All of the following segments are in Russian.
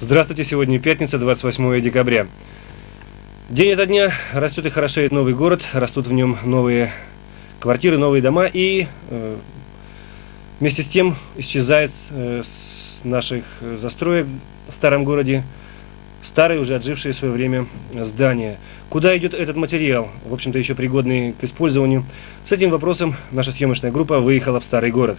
Здравствуйте, сегодня пятница, 28 декабря. День ото дня растет и хорошеет новый город, растут в нем новые квартиры, новые дома, и вместе с тем исчезает с наших застроек в старом городе старые, уже отжившие в свое время здания. Куда идет этот материал, в общем-то еще пригодный к использованию? С этим вопросом наша съемочная группа выехала в старый город.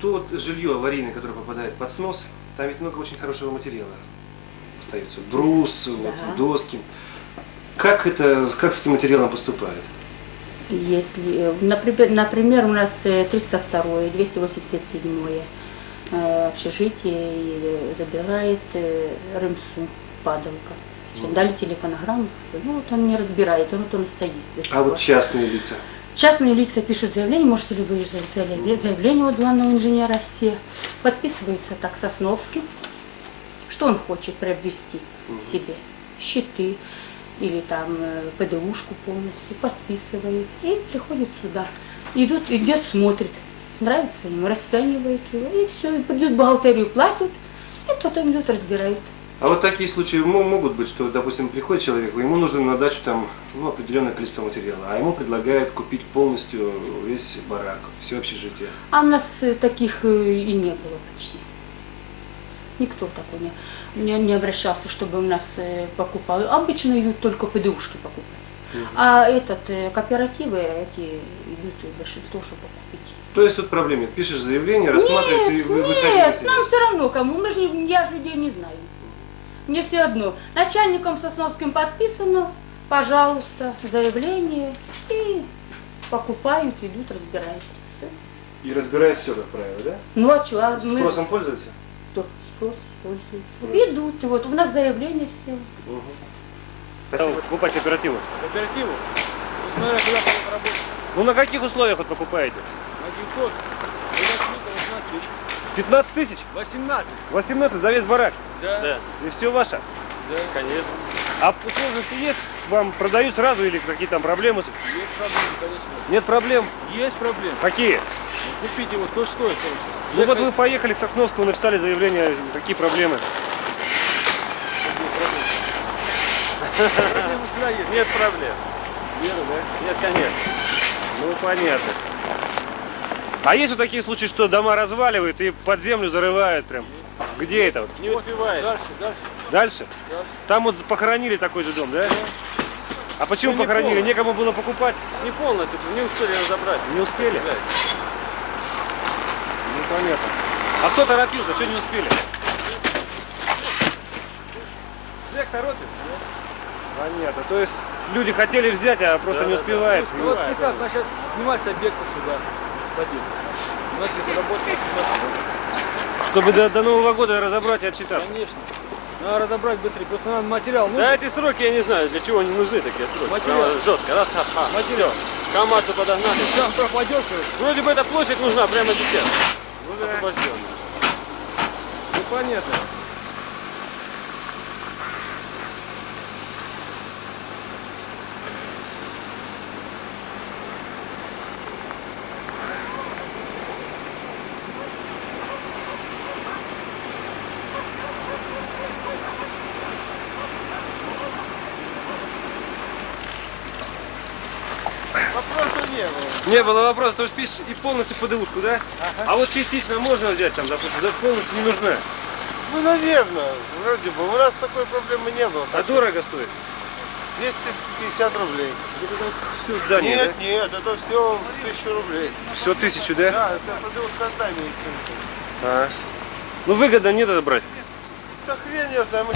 То жилье аварийное, которое попадает под снос, там ведь много очень хорошего материала остается. Брус, Да. вот, доски. Как с этим материалом поступают? Если, например, у нас 302 и 287 общежитие забирает РМСУ Падалка. Дали телефонограмму, ну вот он не разбирает, он стоит. А вот частные лица? Частные лица пишут заявление, можете ли вы заявление от главного инженера все. Подписывается так Сосновский, что он хочет приобрести себе. Щиты или там ПДУшку полностью, подписывает и приходит сюда. Идет, смотрит, нравится ему, расценивает его, и все, и придет в бухгалтерию, платят, и потом идут, разбирают. А вот такие случаи могут быть, что, допустим, приходит человек, ему нужно на дачу там, определенное количество материала, а ему предлагают купить полностью весь барак, все общежитие. А у нас таких и не было почти. Никто такой не обращался, чтобы у нас покупал. Обычно идут только ПДУшки покупать. А кооперативы эти идут большинство, чтобы купить. То есть тут проблем нет. Пишешь заявление, рассматривается и выходит. Нет, нам все равно кому. Я же людей не знаю. Мне все одно. Начальником Сосновским подписано, пожалуйста, заявление, и покупают, идут, разбирают. Все. И разбирают все, как правило, да? Ну а что? Спросом пользуются? Кто? Спрос пользуется. Идут, и вот у нас заявление все. Покупать кооперативу? Кооперативу? Смотря куда работать. Ну на каких условиях вот покупаете? На 900, 18 тысяч. 15 тысяч? 18. 18 за весь барак? Да. И все ваше? Да. Конечно. А сложности есть? Вам продают сразу или какие там проблемы? Есть проблемы, конечно. Нет проблем? Есть проблемы. Какие? Ну, купить его, то что это? Ну вот вы поехали к Сосновскому, написали заявление, какие проблемы? Проблемы всегда есть. Нет проблем. Веру, да? Нет, конечно. Ну понятно. А есть вот такие случаи, что дома разваливают и под землю зарывают прям? Где это? Вот? Не успеваешь. Дальше. Дальше? Там вот похоронили такой же дом, да? А почему Ну, похоронили? полностью. Некому было покупать? Не полностью, не успели разобрать. Не успели? Ну понятно. А кто торопился? Что не успели? Взять торопит? Понятно. То есть люди хотели взять, а просто не успевают. Ну, вот как надо сейчас снимать с объекта сюда, с объекта. У нас есть работа сюда. Чтобы до Нового года разобрать и отчитаться. Конечно. Надо разобрать быстрее, просто надо материал. Да, эти сроки я не знаю, для чего они нужны такие сроки. Материал. Прямо жестко, раз, Материал. КамАЗу подогнали. Там пропадешь. Вроде бы эта площадь нужна прямо сейчас. Ну да. Освобожденная. Ну понятно. Вопросов не было. Не было вопроса, то есть пишешь и полностью ПДУшку, да? Ага. А вот частично можно взять там, допустим, да, полностью не нужна. Ну, наверное, вроде бы. У нас такой проблемы не было. А дорого стоит? 250 рублей. Все здание, Нет, нет, это все 1000 рублей. да? Все 1000, да? Да, это подушка отдания. А. Ну выгодно нет это брать. Да хрен я знаю.